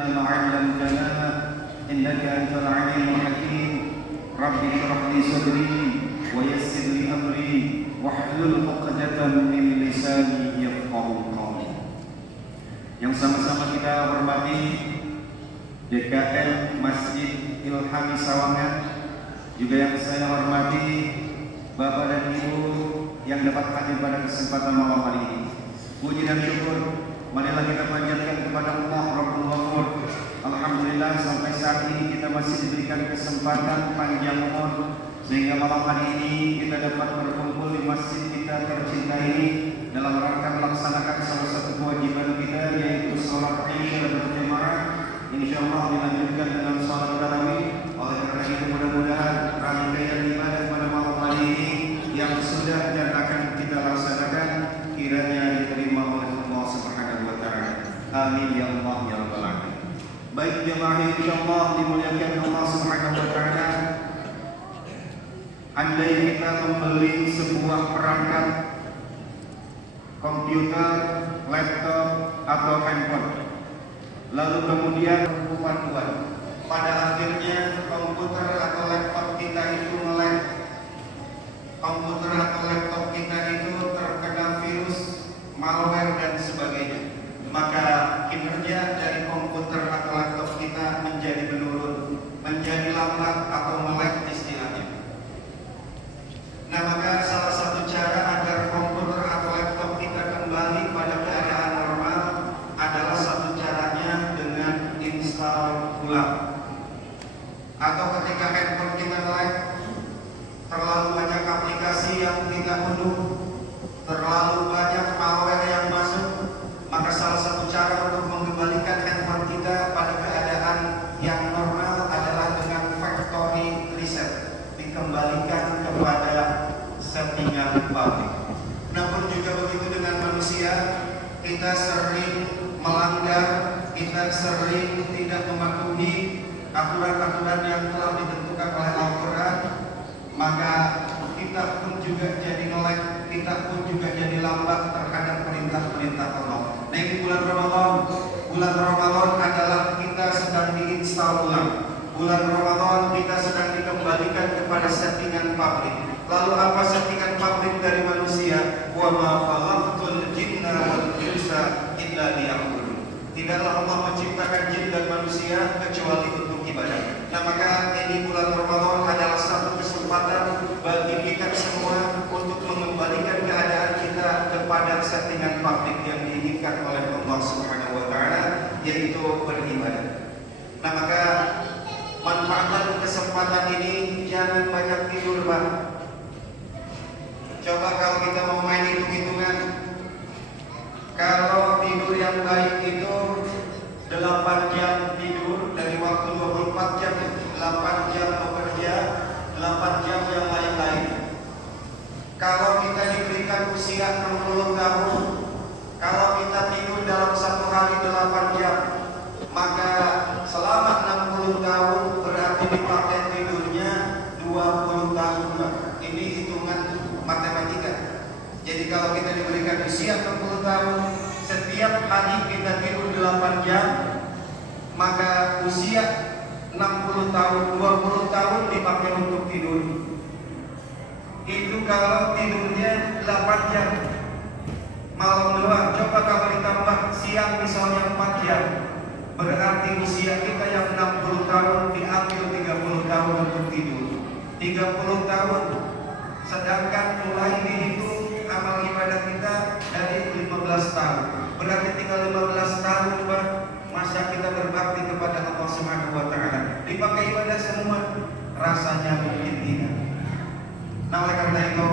ما علمتنا إنك أنت العليم الحكيم رب اشرح لي صدري ويسر لي أمري واحلل عقدة من lisani yafqahu qawli. Yang sama-sama kita hormati DKM Masjid Ilhami Sawangan, juga yang saya hormati Bapak dan Ibu yang dapat hadir pada kesempatan malam hari ini. Puji dan syukur marilah kita panjatkan kepada Allah Rabbul Ghafur. Alhamdulillah sampai saat ini kita masih diberikan kesempatan panjang umur sehingga malam hari ini kita dapat berkumpul di masjid kita tercinta ini dalam rangka melaksanakan salah satu kewajiban kita, yaitu sholat Isya berjamaah. Insyaallah dilanjutkan dengan sholat tarawih. Oleh karena itu mudah-mudahan rangkaian ibadah pada malam hari ini yang sudah dan akan kita laksanakan kiranya diterima oleh Allah Subhanahu wa taala. Amin ya Allah ya rabbal alamin. Baik jemaah insyaallah dimuliakan Allah Subhanahu wa taala. Andai kita membeli sebuah perangkat komputer, laptop atau handphone, lalu kemudian paduan, pada akhirnya komputer atau laptop kita itu melek, komputer atau laptop kita itu terkena virus, malware dan sebagainya, maka kinerja dari komputer atau laptop kita menjadi menurun, menjadi lambat atau melek istilahnya. Nah, maka salah satu cara agar komputer atau laptop kita kembali pada keadaan normal adalah satu caranya dengan install ulang. Atau ketika handphone kita lag, terlalu banyak aplikasi yang kita unduh, terlalu banyak malware yang masuk, maka salah satu cara untuk mengembalikan handphone kita pada keadaan yang normal adalah dengan factory reset, dikembalikan kepada settingan pabrik. Namun juga begitu dengan manusia, kita sering melanggar, kita sering tidak mematuhi aturan-aturan yang telah ditentukan oleh Al-Quran, maka kita pun juga jadi ngelek, kita pun juga jadi lambat terhadap perintah-perintah Allah. Nah, ini bulan Ramadan. Bulan Ramadan adalah kita sedang diinstal ulang. Bulan Ramadan kita sedang dikembalikan kepada settingan pabrik. Lalu apa settingan pabrik dari manusia? Wa ma khalaqtul jinna wal insa illa liya'budun. Tidaklah Allah menciptakan jin dan manusia kecuali untuk ibadah. Nah, maka ini bulan Ramadan adalah satu kesempatan bagi kita semua untuk mengembalikan keadaan kita kepada settingan pabrik yang diinginkan oleh Allah Subhanahu wa taala, yaitu beribadah. Nah, maka manfaatkan kesempatan ini, jangan banyak tidur, Pak. Coba kalau kita mau main hitung-hitungan, kalau tidur yang baik itu 8 jam tidur dari waktu 24 jam, 8 jam bekerja, 8 jam yang lain-lain. Kalau kita diberikan usia 60 tahun, kalau kita tidur dalam satu hari 8 jam, maka selama 60 tahun berarti dipakai tidurnya 20 tahun. Ini hitungan matematika. Jadi kalau kita diberikan usia 60 tahun, setiap hari kita tidur 8 jam, maka usia 60 tahun, 20 tahun dipakai untuk tidur. Itu kalau tidurnya 8 jam malam doang. Coba kalau ditambah siang misalnya 4 jam, berarti usia kita yang 60 tahun diambil 30 tahun untuk tidur. 30 tahun. Sedangkan mulai dihitung amal ibadah kita dari 15 tahun. Berarti tinggal 15 tahun masa kita berbakti kepada Allah Subhanahu wa taala. Dipakai ibadah semua, rasanya mungkin tidak. Nah, oleh karena itu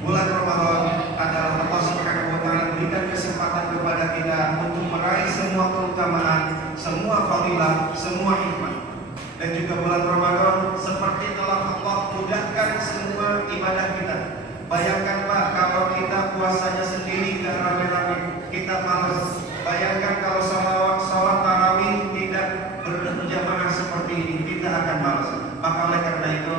bulan Ramadan adalah Allah Subhanahu wa taala berikan kesempatan kepada kita untuk meraih semua keutamaan, semua fadilah, semua hikmah. Dan juga bulan Ramadan seperti telah Allah mudahkan semua ibadah kita. Bayangkan Pak, kalau kita puasanya sendiri dan rame-rame, kita malas. Bayangkan kalau sholat tarawih tidak berjamaah seperti ini, kita akan malas. Maka oleh karena itu,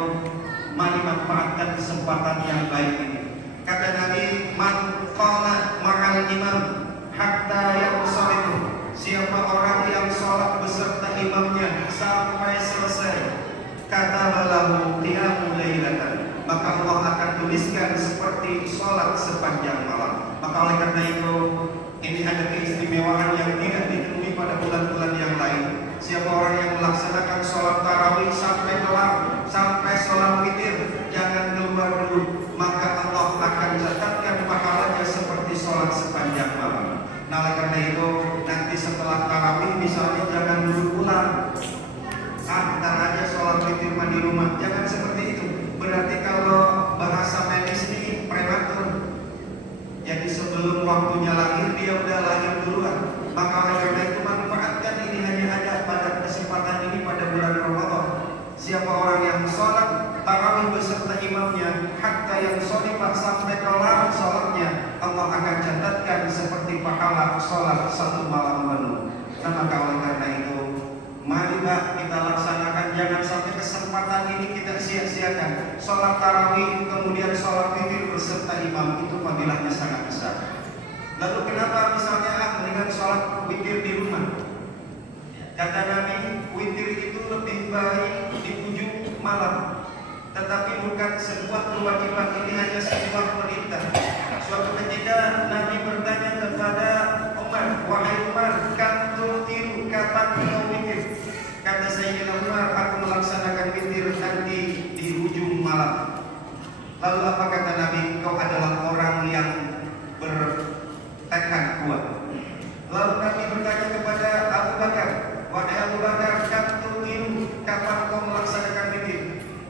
mari manfaatkan kesempatan yang baik ini. Kata Nabi, man qala ma'al imam hatta yansarifu. Siapa orang imamnya sampai selesai, kata lahu qiyamu lailatan, maka Allah akan tuliskan seperti sholat sepanjang malam. Maka oleh karena itu, ini ada keistimewaan yang tidak ditemui pada bulan-bulan yang lain. Siapa orang yang melaksanakan sholat tarawih sampai kelar, sampai sholat witir, jangan keluar dulu, maka Allah akan catatkan pahalanya seperti sholat sepanjang malam. Nah, oleh karena itu, nanti setelah tarawih misalnya jangan dulu pulang, ntar aja sholat witir di rumah, jangan seperti itu. Berarti kalau bahasa medis ini prematur, jadi sebelum waktunya lahir dia udah lahir duluan. Maka oleh karena itu manfaatkan ini, hanya ada pada kesempatan ini pada bulan Ramadan. Siapa orang yang sholat tarawih beserta imamnya, hatta yang sholifah sampai kelar sholatnya, Allah akan catatkan seperti pahala sholat satu malam penuh. Nah, maka oleh karena itu, mari kita laksanakan, jangan sampai kesempatan ini kita sia-siakan. Sholat tarawih kemudian sholat witir beserta imam, itu fadilahnya sangat besar. Lalu kenapa misalnya dengan sholat witir di rumah? Kata Nabi, witir itu lebih baik di ujung malam, tetapi bukan sebuah kewajiban, ini hanya sebuah perintah. Suatu ketika Nabi bertanya kepada Umar, wahai Umar, kan tiru, kapan kau witir? Kata Sayyidina Umar, aku melaksanakan witir nanti di ujung malam. Lalu apakah